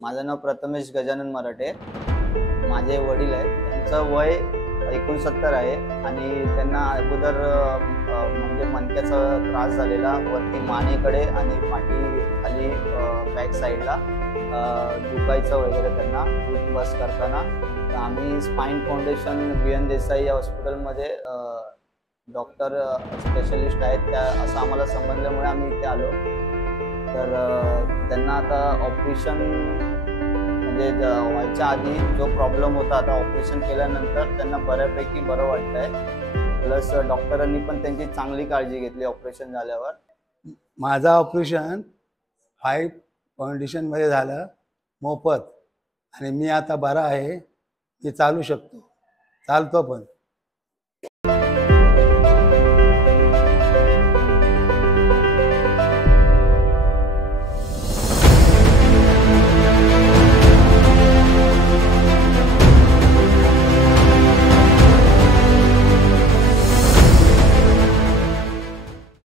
माझं नाव प्रथमेश गजानन मराठे. माझे वडील आहेत. त्यांचं वय 69 आहे आणि त्यांना अगोदर म्हणजे मणक्याचा त्रास झालेला, वरती मानेकडे आणि पाठीखाली बॅक साईडला दुखायचं वगैरे त्यांना बस करताना. तर आम्ही स्पाईन फाउंडेशन VN देसाई या हॉस्पिटलमध्ये डॉक्टर स्पेशलिस्ट आहेत त्या असं आम्हाला समजल्यामुळे आम्ही इथे आलो. तर त्यांना आता ऑपरेशन म्हणजे व्हायच्या आधी जो प्रॉब्लेम होता, आता ऑपरेशन केल्यानंतर त्यांना बऱ्यापैकी बरं वाटतंय. प्लस डॉक्टरांनी पण त्यांची चांगली काळजी घेतली ऑपरेशन झाल्यावर. माझं ऑपरेशन 5 फाउंडेशनमध्ये झालं मोफत आणि मी आता बरा आहे. मी चालू शकतो, चालतो पण.